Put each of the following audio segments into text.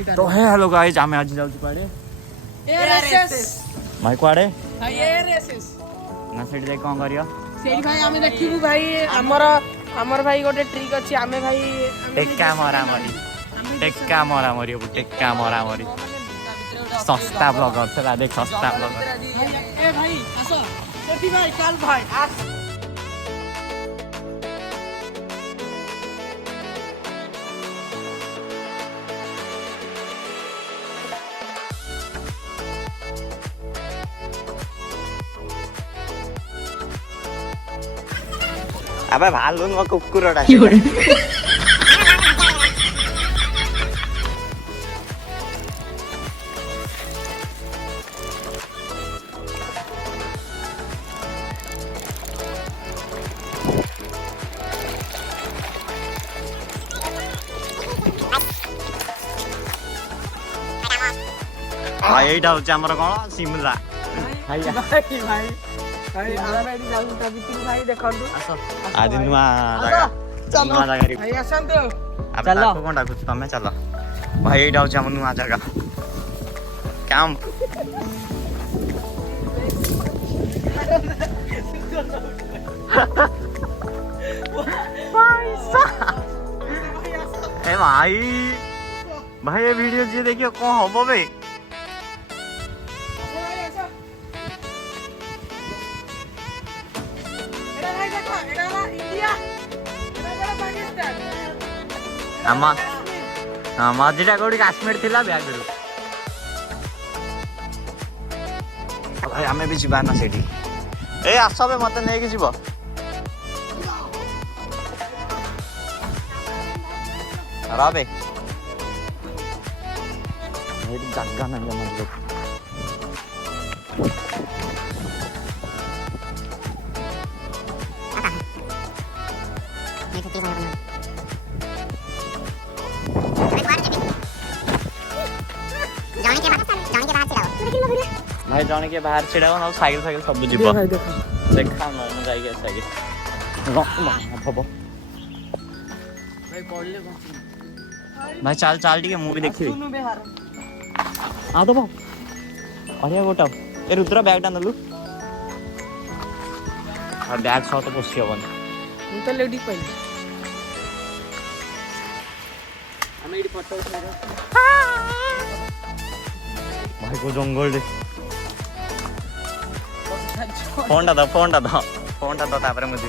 तो है hello guys आमे आज जाउ पाड़े एआरएसएस भाई कुआड़े भाई एआरएसएस ना सेठ जाई कोन करियो सेठी भाई आमे देखिबु भाई हमर भाई गोटे ट्रिक अछि आमे भाई टेक्का मरा मरी टेक्का मरा मरी सस्ता ब्लॉगर चला देख सस्ता ब्लॉगर ए भाई आसो सेठी भाई काल भाई आस अबे भालू न कुकुरटा এইটা হচ্ছে আমার কোন সিমলা ভাই ভাই ভাই भाई आमे एडी जाऊ ता बितिन भाई देखंतु आज नुआ जागा नुआ जागा रे भाई आसंतु अब ताको कोन डाकुछ तमे चलो भाई एडा होछ हम नुआ जागा काम ए भाई भाई ये वीडियो जे देखियो कोन होबो बे मझीटा कौटी काश्मीर थिला बैग रु भाई आमे भी जीवा ना सेठी ए आसबे मते नेकी जीवो राबे एडी जग्गा ना जमा भाई जाने के बाहर छिड़ाओ ना साइकिल साइकिल सब जीव भाई देखा न म जाई के साइकिल हबो भाई कोडले भाई चाल चाल ठीक है मूवी देखी आ तो अरे गोटा ए रुद्र बैग डाललु और बैग सह तो पोसी हबन मु तो लेडी पहिले हम एडी फोटो उठाइरो भाई को जंगल दे फोन दा तापर मुझे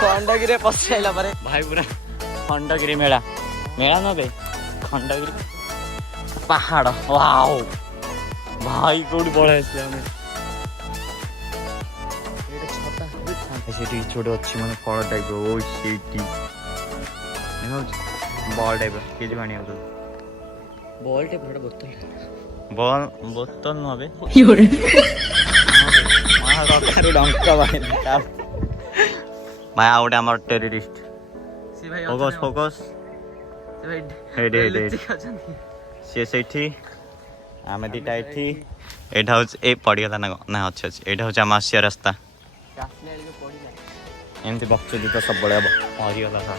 खंडगिरी पसाइला परे भाई पूरा खंडगिरी मेला मेला न बे खंडगिरी पहाड़ वाओ भाई कोडी बळे आछले हमें एटा छता सेठी छोटो अछि माने फळ टाइप ओ सेठी बॉल टाइप के जी पानी आउतो बॉल टाइप बड़ा बोतल न हबे योरे मां रकारू डंका भाई भाई आउट हमर टेररिस्ट सी भाई फोकस सी भाई हेड से सेठी आमे दिटा एठी एठा होच ए पड़ी गला ना अच्छा एठा होच हम आसिया रास्ता कासले आली पड़ी ना एमती बक्स दी तो सब बड़े पड़ी गला था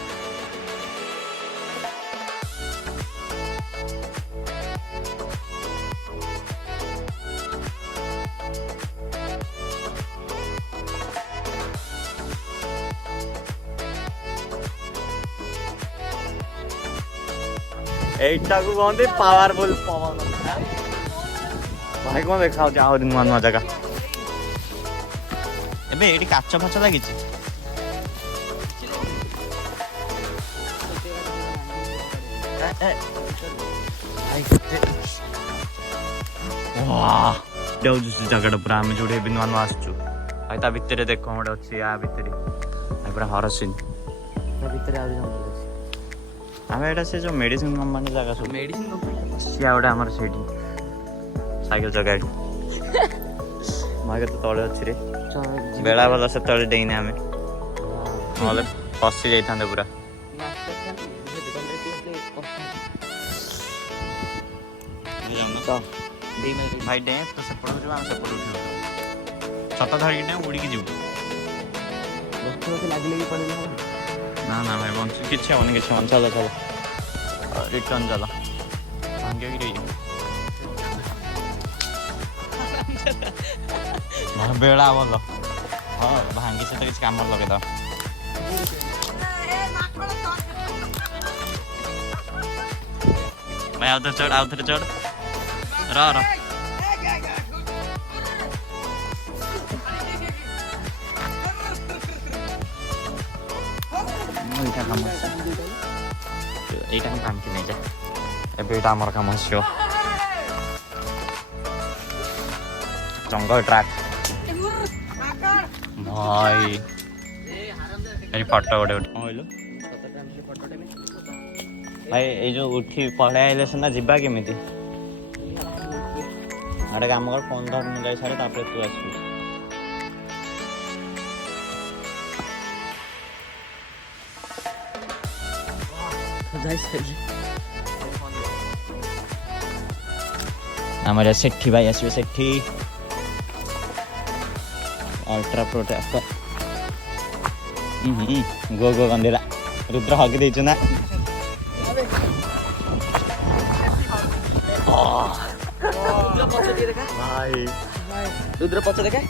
एटा को कहते पावरफुल पवन भाई कौन देखा जाओ नुआ नुआ जगह एबे एटी काच फाच लगी जगह पूरा आम जो नुआ नुआ आसचु भाई ता भितर देख कौन गोटे अच्छी या भितर पूरा हर सीन आम एटा से जो मेडिसिन कंपनी जगह सब मेडिसिन कंपनी सिया गोटे आमर सेठी साइकिल जगह मागे तो तले अच्छी रे बेड़ा वाला से तले डेइने आमे नले फसी जाइथांदे पूरा भाई डे तो से पड़ो जो हम से पड़ो ଛତା ଧରିକି ନା ଉଡ଼ିକି ଯିବୁ ନା ନା ଭାଇ ବଞ୍ଚ କିଛି ହବନି ଚାଲ ଚାଲ ରିଟର୍ନ ଚାଲ ଭାଙ୍ଗିକି ବେଳା ଭଲ ହଁ ଭାଙ୍ଗି ସହିତ କିଛି କାମରେ ଲଗେଇଦବା ଭାଇ ଆଉଥରେ ଚଢ଼ ର এইটা কাম আছে এইটা আমি ভাঙি নেই যা ଏବେ ଏଇଟା ଆମର କାମ ଆସିବ ଜଙ୍ଗଲ ଟ୍ରାକ୍ ଭାଇ ଏଇ ଫଟୋ ଗୋଟେ କଣ କହିଲୁ ଭାଇ ଏଇ ଯୋଉ ଉଠି ପଳେଇ ଆଇଲେ ସିନା ଯିବା କେମିତି ଗୋଟେ କାମ କର 15 ମିନିଟ୍ ଯାଇ ସାରେ ତାପରେ ତୁ ଆସିବୁ ଆମର ସେଠି ଭାଇ ଆସିବେ ସେଠି ଅଲ୍ଟ୍ରା ପ୍ରୋଟେକ୍ଟର ଗୋ ଗନ୍ଧିଲା ରୁଦ୍ର ହକି ଦେଇଛୁ ନା ରୁଦ୍ର ପଛ ଦେଖା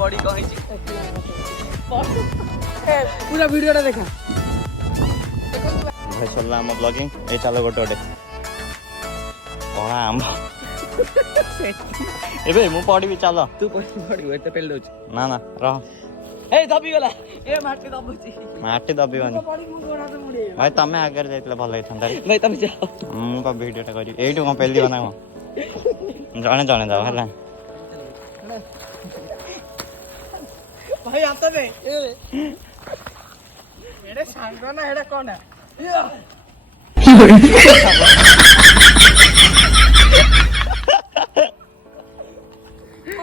ପଡ଼ି କହିଛି ପୁରା ଭିଡ଼ିଓଟା ଦେଖା ଭାଇ ସରିଲା ଆମ ବ୍ଲଗିଂ ଏଇ ଚାଲ ଗୋଟେ କଣ ଆମ୍ବ ଏବେ ମୁଁ ପଢିବି ଚାଲ ତୁ ପଢିବୁ ଏତେ ପେଲି ଦଉଛୁ ନା ନା ରହ ଏଇ ଦବିଗଲା ଏ ମାଟି ଦବୁଛି ମାଟି ଦବିବନି ଭାଇ ତମେ ଆଗରେ ଯାଇଥିଲେ ଭଲ ହେଇଥାନ୍ତା ଭାଇ ତମେ ଯାଅ ମୁଁ ତ ଭିଡ଼ିଓଟା କରିବି ଏଇଠୁ କଣ ପେଲିବ ନା କଣ ଜଣେ ଯାଅ ହେଲା ଭାଇ ହାତ ଦେ ଏଡେ ସାଙ୍ଗ ନା ଏଡେ କଣ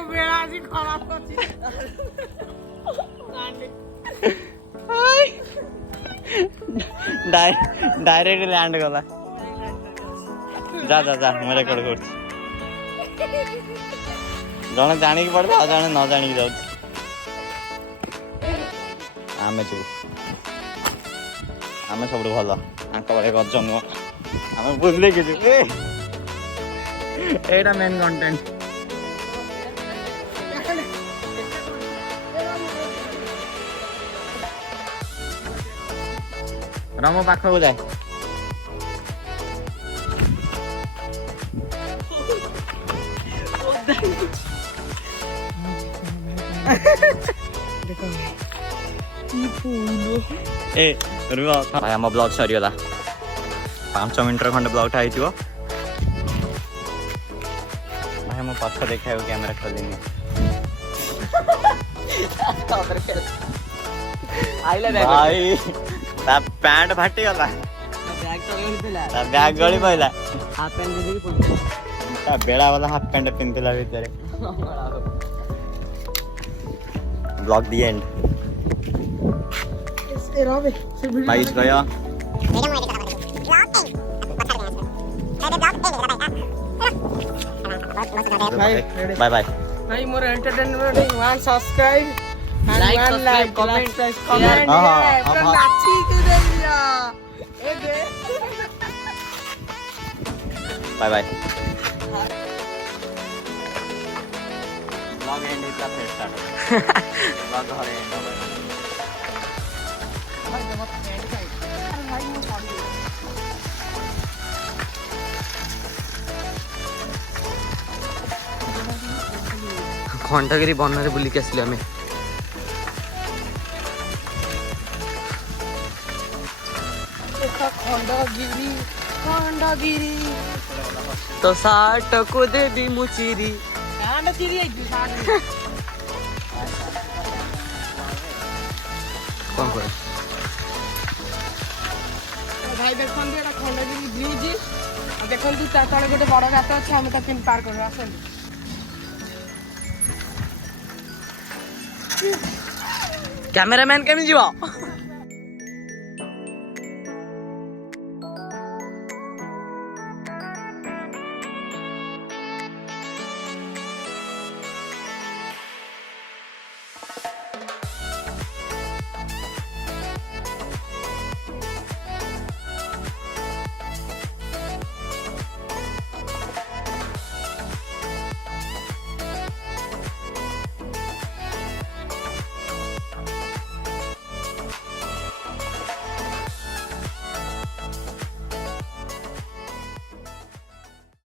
ବେଳା ଆଜି ଖରାପ ଅଛି डायरेक्ट लैंड गला जा मैं रेकर्ड कर जने जानी की पड़े जने न जानी जाऊ आमे सब भल आंक बड़े गजन आम बुझले कि एटा मेन कंटेंट रम पाखक जाए ए रुह भाई आम ब्लॉग सरीगला 5 मिनट खंडे ब्लॉगटा हो भाई मो पक्ष देखा कैमेरा खोलिनी भाई पैंट फाटी गला बैग गली पड़ा बेड़ा वाला हाफ पैंट पिंधला भितर ब्लॉग दी एंड भाई गया बाय बाय भाई more entertainment 1 subscribe like comment bye bye blog and इतना फिर स्टार्ट ब्लॉग घरे एंड हो खंडगिरी बनरे बुलिक आसिले आमे खंडगिरी तो साट को दे दी मुचिरी कांड चिरी आई कौन करे भाई देखन एटा खंडगिरी ब्रिज देखन तू ता तळे गोटे बड़ गात अछि हम ता पिन पार करबा आसन कैमरामैन केमी जीव